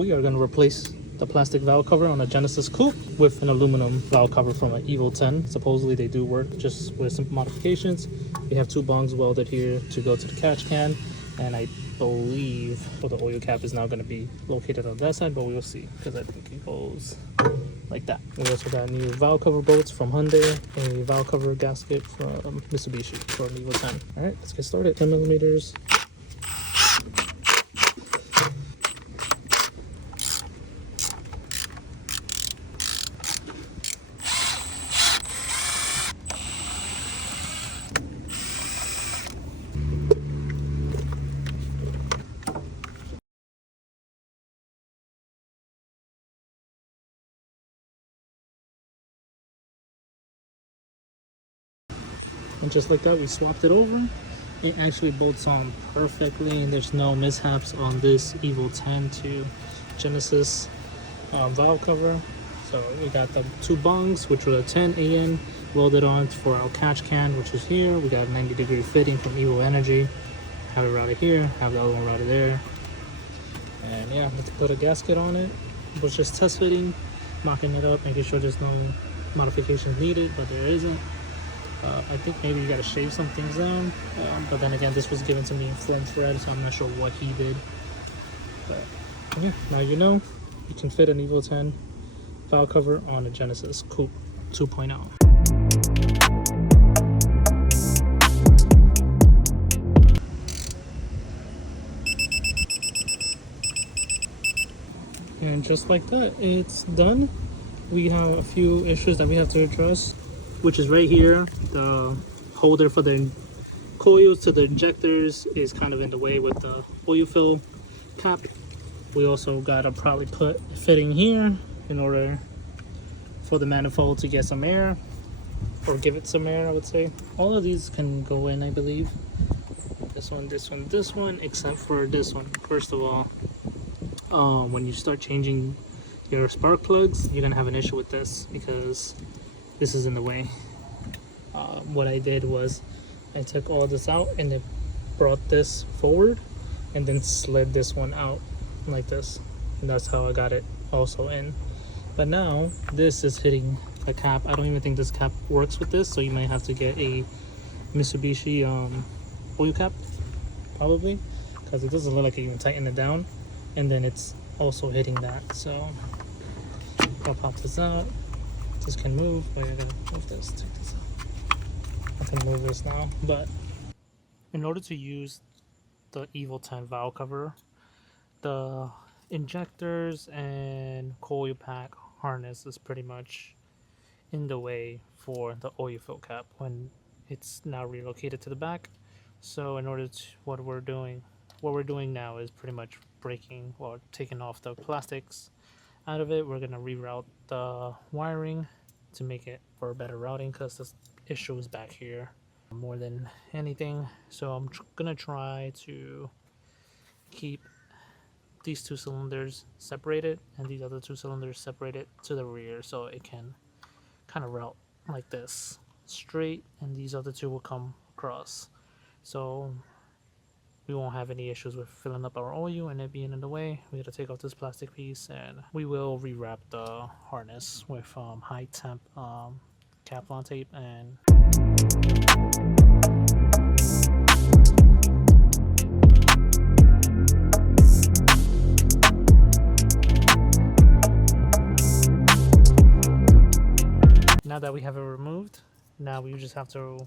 we are going to replace the plastic valve cover on a Genesis Coupe with an aluminum valve cover from an Evo 10. Supposedly they do work, just with some modifications. We have 2 bungs welded here to go to the catch can, and I believe the oil cap is now going to be located on that side, but we'll see, because I think it goes like that. We also got new valve cover bolts from Hyundai, a valve cover gasket from Mitsubishi for an Evo 10. All right, let's get started. 10 millimeters. And just like that, we swapped it over. It actually bolts on perfectly, and there's no mishaps on this Evo 10 to Genesis valve cover. So we got the 2 bungs, which were a 10 AN welded on for our catch can, which is here. We got a 90-degree fitting from Evo Energy. Have it routed here, have the other one routed there. And yeah, let's put a gasket on it. It was just test fitting, mocking it up, making sure there's no modifications needed, but there isn't. I think maybe you got to shave some things down, but then again, this was given to me from Fred, so I'm not sure what he did. But yeah, now you know you can fit an Evo 10 valve cover on a Genesis Coupe 2.0. And just like that, it's done. We have a few issues that we have to address, which is right here. The holder for the coils to the injectors is kind of in the way with the oil fill cap. We also gotta probably put a fitting here in order for the manifold to get some air, or give it some air, I would say. All of these can go in, I believe. This one, this one, this one, except for this one. First of all, when you start changing your spark plugs, you're gonna have an issue with this because this is in the way. What I did was I took all this out and then brought this forward and then slid this one out like this, and that's how I got it also in. But now this is hitting a cap. I don't even think this cap works with this, so you might have to get a Mitsubishi oil cap probably, because it doesn't look like you can tighten it down, and then it's also hitting that. So I'll pop this out. This can move, but I gotta move this, take this out. I can move this now, but in order to use the Evo 10 valve cover, the injectors and coil pack harness is pretty much in the way for the oil fill cap when it's now relocated to the back. So in order to, what we're doing now is pretty much breaking or taking off the plastics out of it. We're gonna reroute the wiring to make it for better routing, because this issue is back here more than anything. So I'm gonna try to keep these 2 cylinders separated and these other 2 cylinders separated to the rear, so it can kind of route like this straight, and these other 2 will come across, so we won't have any issues with filling up our oil and it being in the way. We gotta take off this plastic piece, and we will rewrap the harness with high temp Kaplan tape. And now that we have it removed, now we just have to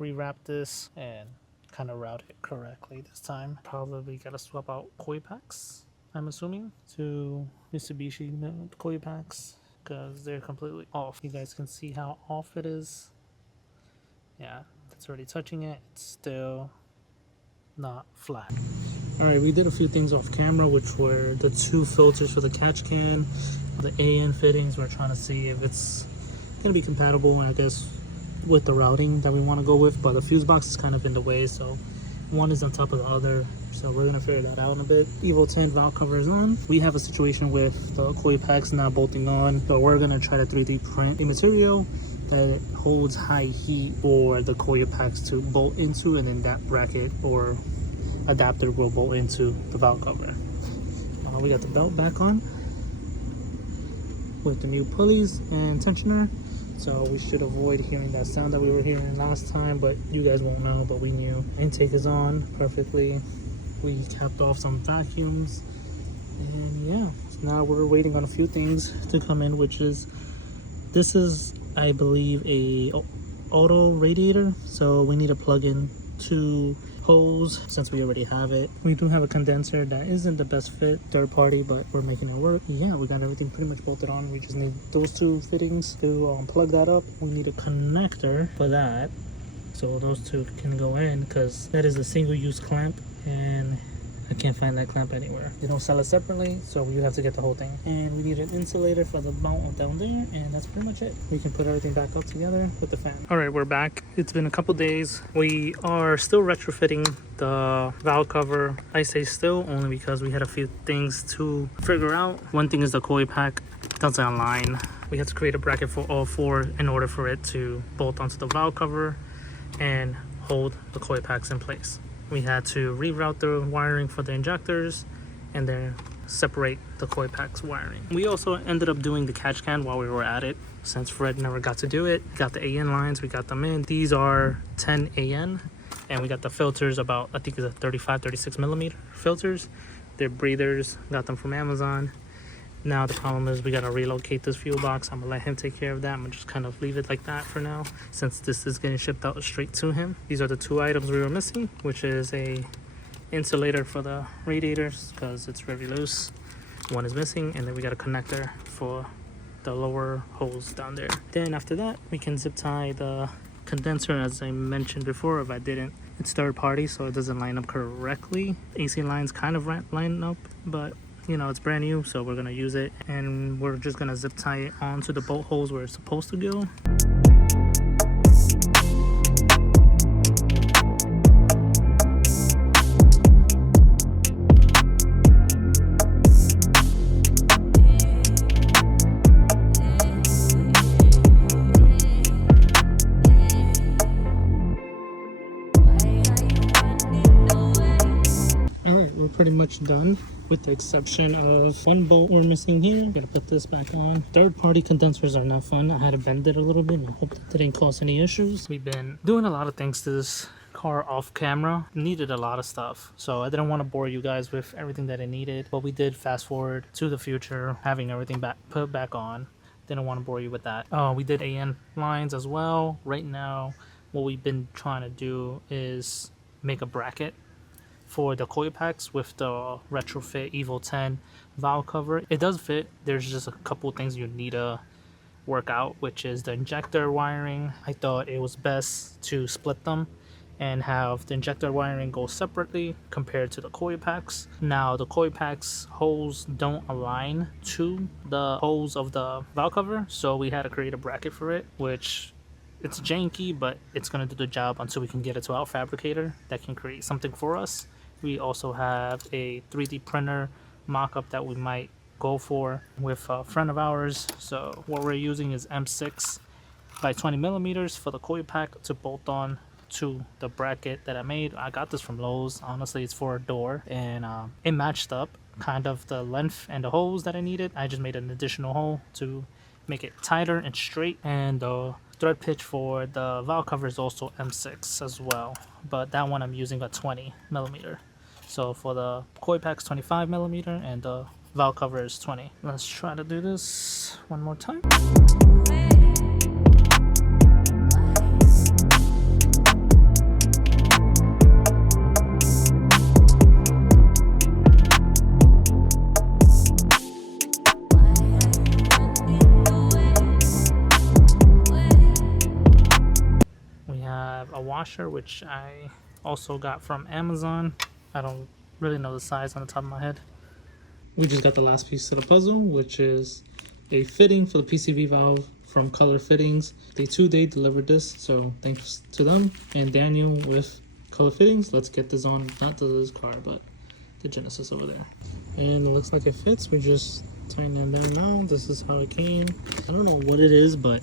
rewrap this and kind of route it correctly this time. Probably gotta swap out coil packs, I'm assuming, to Mitsubishi coil packs, because they're completely off. You guys can see how off it is. Yeah, it's already touching it. It's still not flat. All right, we did a few things off camera, which were the 2 filters for the catch can, the AN fittings. We're trying to see if it's gonna be compatible, I guess, with the routing that we want to go with, but the fuse box is kind of in the way, so one is on top of the other, so we're gonna figure that out in a bit. Evo 10 valve cover is on. We have a situation with the coil packs not bolting on, so we're gonna try to 3D print a material that holds high heat for the coil packs to bolt into, and then that bracket or adapter will bolt into the valve cover. We got the belt back on with the new pulleys and tensioner, so we should avoid hearing that sound that we were hearing last time, but you guys won't know, but we knew. Intake is on perfectly. We capped off some vacuums, and yeah, so now we're waiting on a few things to come in, which is, this is, I believe, a auto radiator, so we need to plug in 2 hose since we already have it. We do have a condenser that isn't the best fit, third party, but we're making it work. Yeah, we got everything pretty much bolted on. We just need those 2 fittings to plug that up. We need a connector for that, so those 2 can go in, because that is a single-use clamp, and I can't find that clamp anywhere. They don't sell it separately, so you have to get the whole thing. And we need an insulator for the mount down there, and that's pretty much it. We can put everything back up together with the fan. All right, we're back. It's been a couple days. We are still retrofitting the valve cover. I say still only because we had a few things to figure out. One thing is the coil pack doesn't align. We had to create a bracket for all 4 in order for it to bolt onto the valve cover and hold the coil packs in place. We had to reroute the wiring for the injectors and then separate the coil packs wiring. We also ended up doing the catch can while we were at it, since Fred never got to do it. Got the AN lines, we got them in. These are 10 AN, and we got the filters about, I think it's a 36 millimeter filters. They're breathers, got them from Amazon. Now the problem is we gotta relocate this fuel box. I'm gonna let him take care of that. I'm gonna just kind of leave it like that for now, since this is getting shipped out straight to him. These are the 2 items we were missing, which is a insulator for the radiators because it's very loose. One is missing, and then we got a connector for the lower hose down there. Then after that, we can zip tie the condenser, as I mentioned before. If I didn't, it's third party, so it doesn't line up correctly. AC lines kind of line up, but you know, it's brand new, so we're gonna use it, and we're just gonna zip tie it onto the bolt holes where it's supposed to go. Alright, we're pretty much done, with the exception of 1 bolt we're missing here. Gotta put this back on. Third party condensers are not fun. I had to bend it a little bit, and I hope that didn't cause any issues. We've been doing a lot of things to this car off camera. Needed a lot of stuff, so I didn't want to bore you guys with everything that it needed, but we did fast forward to the future, having everything put back on. Didn't want to bore you with that. We did AN lines as well. Right now, what we've been trying to do is make a bracket for the coil packs with the Retrofit Evo 10 valve cover. It does fit. There's just a couple things you need to work out, which is the injector wiring. I thought it was best to split them and have the injector wiring go separately compared to the coil packs. Now the coil packs holes don't align to the holes of the valve cover, so we had to create a bracket for it, which it's janky, but it's gonna do the job until we can get it to our fabricator that can create something for us. We also have a 3D printer mock-up that we might go for with a friend of ours. So what we're using is M6 by 20 millimeters for the coil pack to bolt on to the bracket that I made. I got this from Lowe's. Honestly, it's for a door, and it matched up kind of the length and the holes that I needed. I just made an additional hole to make it tighter and straight, and the thread pitch for the valve cover is also M6 as well, but that one I'm using a 20 millimeter. So for the coil pack's 25 millimeter and the valve cover is 20. Let's try to do this one more time. We have a washer, which I also got from Amazon. I don't really know the size on the top of my head. We just got the last piece to the puzzle, which is a fitting for the PCV valve from Color Fittings. Day 2 they delivered this, so thanks to them and Daniel with Color Fittings. Let's get this on, not to this car, but the Genesis over there. And it looks like it fits. We're just tying that down now. This is how it came. I don't know what it is, but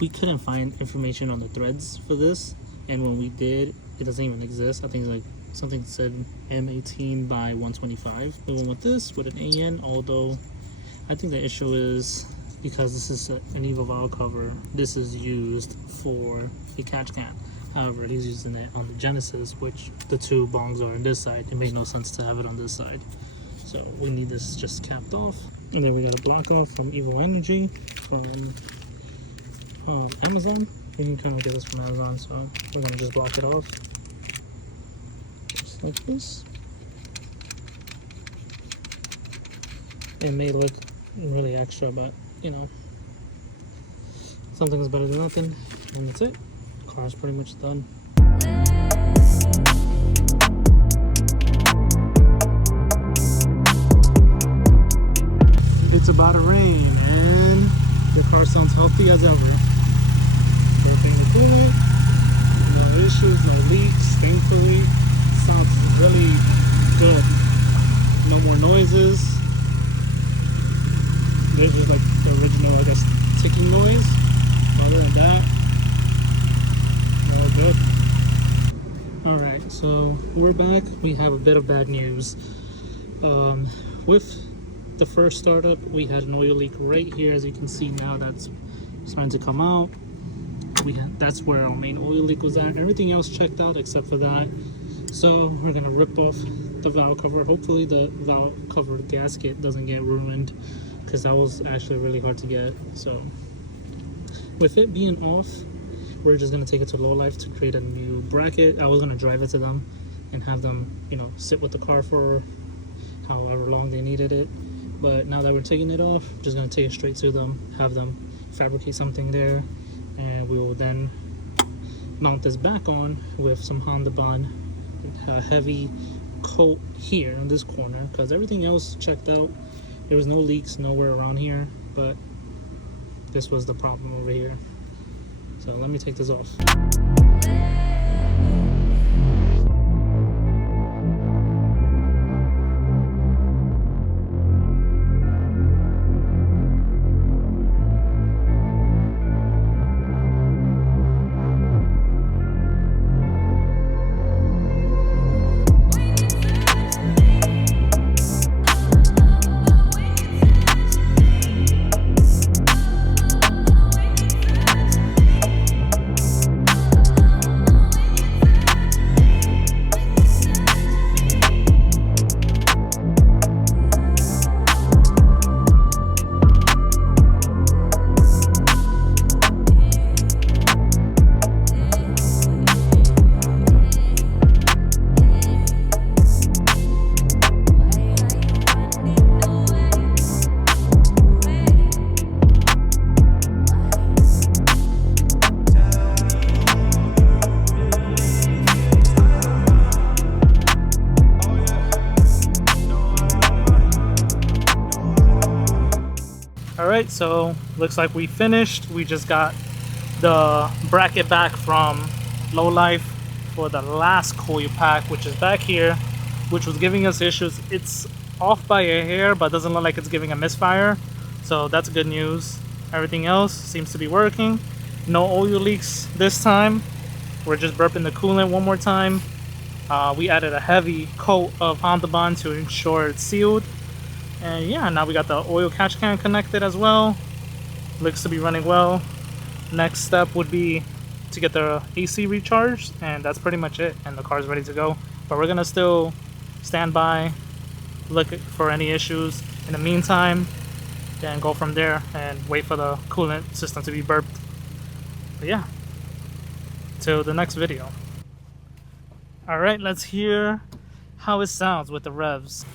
we couldn't find information on the threads for this, and when we did, it doesn't even exist. I think it's like something that said M18 by 125. We went with this with an AN, although I think the issue is because this is an EVO valve cover, this is used for a catch can. However, he's using it on the Genesis, which the two bongs are on this side. It made no sense to have it on this side. So we need this just capped off. And then we got a block off from EVO Energy from Amazon. You can kind of get this from Amazon, so we're gonna just block it off. Just like this. It may look really extra, but you know, something's better than nothing. And that's it. Car's pretty much done. It's about to rain and the car sounds healthy as ever. Everything is coolant, no issues, no leaks, thankfully. Sounds really good. No more noises. There's just like the original, I guess, ticking noise. Other than that, all good. Alright, so we're back. We have a bit of bad news. With the first startup, we had an oil leak right here. As you can see now, that's starting to come out. That's where our main oil leak was at. Everything else checked out except for that. So we're gonna rip off the valve cover. Hopefully the valve cover gasket doesn't get ruined, because that was actually really hard to get. So with it being off, we're just gonna take it to low life to create a new bracket. I was gonna drive it to them and have them, you know, sit with the car for however long they needed it. But now that we're taking it off, I'm just gonna take it straight to them, have them fabricate something there, and we will then mount this back on with some Honda Bond, a heavy coat here in this corner, because everything else checked out. There was no leaks nowhere around here, but this was the problem over here. So let me take this off. Alright, so looks like we finished. We just got the bracket back from Low Life for the last coil pack, which is back here, which was giving us issues. It's off by a hair, but doesn't look like it's giving a misfire, so that's good news. Everything else seems to be working. No oil leaks this time. We're just burping the coolant one more time. We added a heavy coat of Honda Bond to ensure it's sealed. And yeah, now we got the oil catch can connected as well. Looks to be running well. Next step would be to get the AC recharged, and that's pretty much it, and the car's ready to go. But we're gonna still stand by, look for any issues in the meantime, and go from there and wait for the coolant system to be burped. But yeah, till the next video. Alright, let's hear how it sounds with the revs.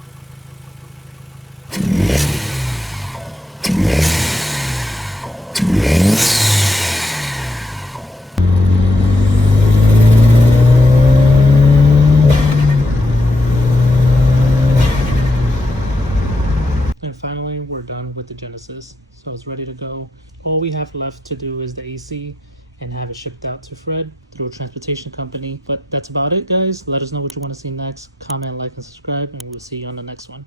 And finally, we're done with the Genesis, so it's ready to go. All we have left to do is the AC and have it shipped out to Fred through a transportation company. But that's about it, guys. Let us know what you want to see next. Comment, like, and subscribe, and we'll see you on the next one.